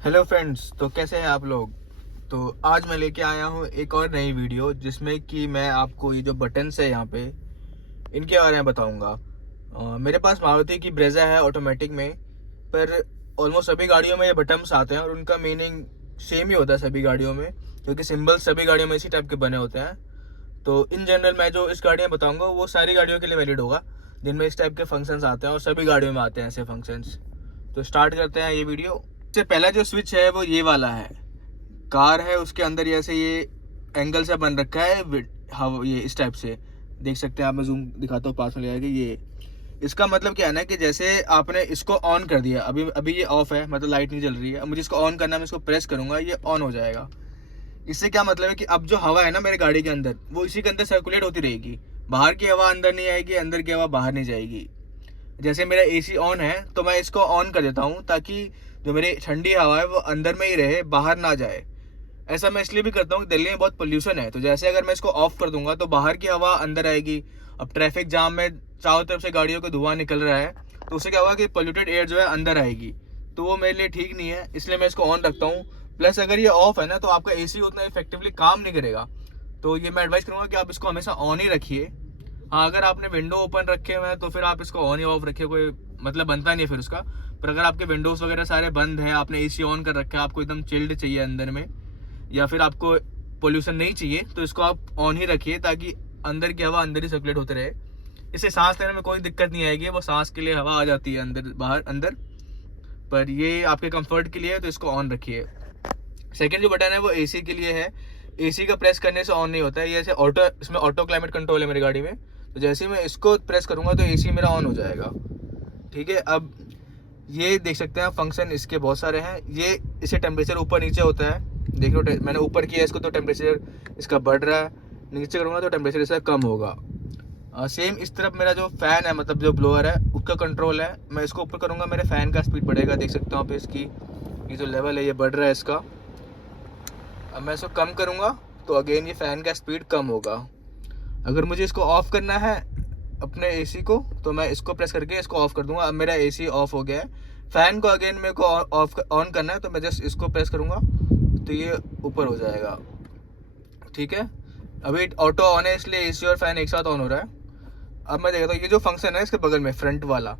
Hello friends, तो कैसे हैं आप लोग। तो आज मैं लेके आया हूँ एक और नई वीडियो जिसमें कि मैं आपको ये जो बटन्स है यहाँ पे इनके बारे में बताऊँगा। मेरे पास मारुति की ब्रेजा है ऑटोमेटिक में, पर ऑलमोस्ट सभी गाड़ियों में ये बटन्स आते हैं और उनका मीनिंग सेम ही होता है सभी गाड़ियों में, क्योंकि सिंबल्स सभी गाड़ियों में इसी टाइप के बने होते हैं। तो इन जनरल मैं जो इस गाड़ी में बताऊँगा वो सारी गाड़ियों के लिए वैलिड होगा जिनमें इस टाइप के फंक्शंस आते हैं, और सभी गाड़ियों में आते हैं ऐसे फंक्शंस। तो स्टार्ट करते हैं ये वीडियो। सबसे पहला जो स्विच है वो ये वाला है। कार है, उसके अंदर जैसे ये एंगल से बन रखा है, ये इस टाइप से देख सकते हैं आप। मैं जूम दिखाता हूँ, पास में ले आएगा। ये इसका मतलब क्या है ना कि जैसे आपने इसको ऑन कर दिया, अभी अभी ये ऑफ है, मतलब लाइट नहीं जल रही है। मुझे इसको ऑन करना है, मैं इसको प्रेस करूंगा, ये ऑन हो जाएगा। इससे क्या मतलब है कि अब जो हवा है ना मेरे गाड़ी के अंदर, वो इसी के अंदर सर्कुलेट होती रहेगी। बाहर की हवा अंदर नहीं आएगी, अंदर की हवा बाहर नहीं जाएगी। जैसे मेरा एसी ऑन है तो मैं इसको ऑन कर देता हूँ ताकि जो मेरी ठंडी हवा है वो अंदर में ही रहे, बाहर ना जाए। ऐसा मैं इसलिए भी करता हूँ कि दिल्ली में बहुत पोल्यूशन है, तो जैसे अगर मैं इसको ऑफ कर दूंगा तो बाहर की हवा अंदर आएगी। अब ट्रैफिक जाम में चारों तरफ से गाड़ियों का धुआं निकल रहा है, तो उससे क्या होगा कि पोल्यूटेड एयर जो है अंदर आएगी, तो वो मेरे लिए ठीक नहीं है, इसलिए मैं इसको ऑन रखता हूँ। प्लस अगर ये ऑफ है ना तो आपका एसी उतना इफेक्टिवली काम नहीं करेगा, तो ये मैं एडवाइस करूँगा कि आप इसको हमेशा ऑन ही रखिए। हाँ, अगर आपने विंडो ओपन रखे हुए हैं तो फिर आप इसको ऑन या ऑफ रखिए, कोई मतलब बनता नहीं है फिर उसका। पर अगर आपके विंडोज़ वगैरह सारे बंद हैं, आपने एसी ऑन कर रखा है, आपको एकदम चिल्ड चाहिए अंदर में, या फिर आपको पोल्यूशन नहीं चाहिए, तो इसको आप ऑन ही रखिए ताकि अंदर की हवा अंदर ही सर्कुलेट होते रहे। इससे सांस लेने में कोई दिक्कत नहीं आएगी, वो सांस के लिए हवा आ जाती है अंदर बाहर अंदर, पर ये आपके कंफर्ट के लिए है, तो इसको ऑन रखिए। सेकेंड जो बटन है वो एसी के लिए है। एसी का प्रेस करने से ऑन नहीं होता है, ये ऐसे ऑटो, इसमें ऑटो क्लाइमेट कंट्रोल है मेरी गाड़ी में, तो जैसे ही मैं इसको प्रेस करूंगा तो एसी मेरा ऑन हो जाएगा। ठीक है, अब ये देख सकते हैं फंक्शन इसके बहुत सारे हैं। ये इसे टेम्परेचर ऊपर नीचे होता है, देख लो मैंने ऊपर किया इसको तो टेम्परेचर इसका बढ़ रहा है, नीचे करूँगा तो टेम्परेचर इसका कम होगा। सेम इस तरफ मेरा जो फ़ैन है, मतलब जो ब्लोअर है, उसका कंट्रोल है। मैं इसको ऊपर करूँगा, मेरे फ़ैन का स्पीड बढ़ेगा, देख सकते हो आप। इसकी ये जो लेवल है ये बढ़ रहा है इसका। अब मैं इसको कम करूँगा तो अगेन ये फ़ैन का स्पीड कम होगा। अगर मुझे इसको ऑफ़ करना है अपने एसी को, तो मैं इसको प्रेस करके इसको ऑफ़ कर दूंगा। अब मेरा एसी ऑफ हो गया है। फ़ैन को अगेन मेरे को ऑन करना है, तो मैं जस्ट इसको प्रेस करूँगा तो ये ऊपर हो जाएगा। ठीक है, अभी ऑटो ऑन है इसलिए एसी और फ़ैन एक साथ ऑन हो रहा है। अब मैं देखता हूँ ये जो फंक्शन है इसके बगल में फ्रंट वाला,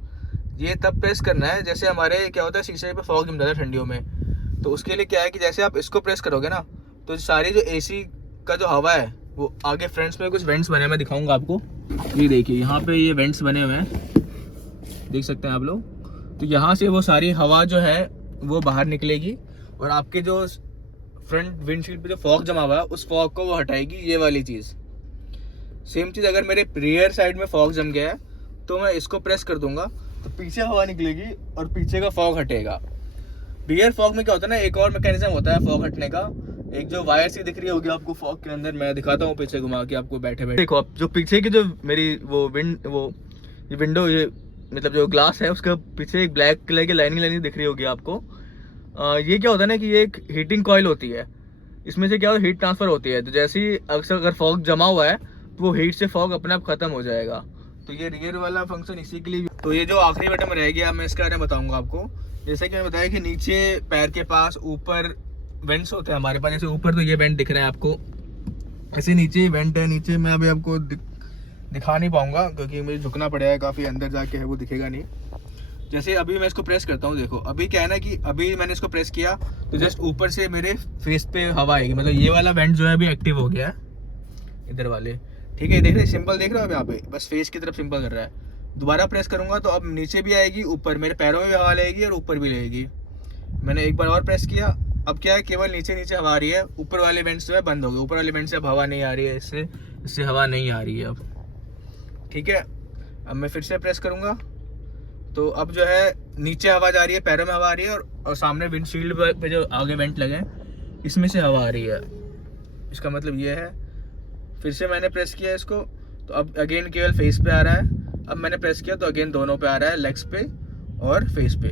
ये तब प्रेस करना है जैसे हमारे क्या होता है शीशे पे फॉग जम जाता है ठंडियों में। तो उसके लिए क्या है कि जैसे आप इसको प्रेस करोगे ना, तो सारी जो एसी का जो हवा है वो आगे फ्रंट्स में कुछ वेंट्स बने हैं, मैं दिखाऊंगा आपको। ये देखिए यहाँ पे ये वेंट्स बने हुए हैं, देख सकते हैं आप लोग। तो यहाँ से वो सारी हवा जो है वो बाहर निकलेगी और आपके जो फ्रंट विंडशील्ड पे जो फॉग जमा हुआ है उस फॉग को वो हटाएगी, ये वाली चीज़। सेम चीज़ अगर मेरे रियर साइड में फॉग जम गया है तो मैं इसको प्रेस कर दूंगा तो पीछे हवा निकलेगी और पीछे का फॉग हटेगा। रियर फॉग में क्या होता है ना, एक और मैकेनिज्म होता है फॉग हटने का। एक जो वायर सी दिख रही होगी आपको फॉग के अंदर, मैं दिखाता हूँ पीछे घुमा के आपको बैठे बैठे। देखो आप जो पीछे की जो मेरी वो ये विंडो, ये मतलब जो ग्लास है उसका पीछे एक ब्लैक कलर की लाइनिंग दिख रही होगी आपको। ये क्या होता है ना कि ये एक हीटिंग कॉइल होती है, इसमें से क्या हीट ट्रांसफर होती है। तो जैसे ही अक्सर अगर फॉग जमा हुआ है तो वो हीट से फॉग अपने आप खत्म हो जाएगा। तो ये रियर वाला फंक्शन इसी के लिए। तो ये जो आखिरी बटन में रह गया, मैं इसके बारे में बताऊंगा आपको। जैसे कि मैंने बताया कि नीचे पैर के पास ऊपर वेंट्स होते हैं हमारे पास। जैसे ऊपर तो ये वेंट दिख रहा है आपको, ऐसे नीचे वेंट है। नीचे मैं अभी आपको दिखा नहीं पाऊंगा क्योंकि मुझे झुकना पड़ेगा काफ़ी, अंदर जाके है वो दिखेगा नहीं। जैसे अभी मैं इसको प्रेस करता हूँ, देखो अभी क्या है ना कि अभी मैंने इसको प्रेस किया तो जस्ट ऊपर से मेरे फेस पे हवा आएगी, मतलब ये वाला वेंट जो है अभी एक्टिव हो गया है इधर वाले। ठीक है, देख रहे सिंपल देख रहे हो अब यहाँ पे, बस फेस की तरफ सिंपल कर रहा है। दोबारा प्रेस करूंगा तो अब नीचे भी आएगी, ऊपर मेरे पैरों में भी हवा लगेगी और ऊपर भी लगेगी। मैंने एक बार और प्रेस किया, अब क्या है केवल नीचे नीचे हवा आ रही है, ऊपर वाले वेंट्स जो है बंद हो गए। ऊपर वाले वेंट से अब हवा नहीं आ रही है, इससे हवा नहीं आ रही है अब। ठीक है, अब मैं फिर से प्रेस करूंगा तो अब जो है नीचे हवा जा रही है, पैरों में हवा आ रही है, और सामने विंडशील्ड पे जो आगे वेंट लगे हैं इसमें से हवा आ रही है। इसका मतलब ये है। फिर से मैंने प्रेस किया इसको तो अब अगेन केवल फेस पे आ रहा है। अब मैंने प्रेस किया तो अगेन दोनों पे आ रहा है, लेग्स पे और फेस पे।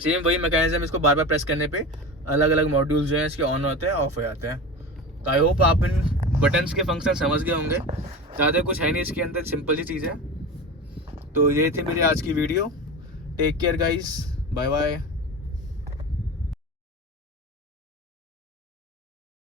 सेम वही मैकेनिज्म, इसको बार बार प्रेस करने पे अलग अलग मॉड्यूल जो हैं इसके ऑन होते हैं, ऑफ हो जाते हैं। तो आई होप आप इन बटन्स के फंक्शन समझ गए होंगे। ज़्यादा कुछ है नहीं इसके अंदर, सिंपल सी चीज़ है। तो ये थी मेरी आज की video. Take care guys, bye bye.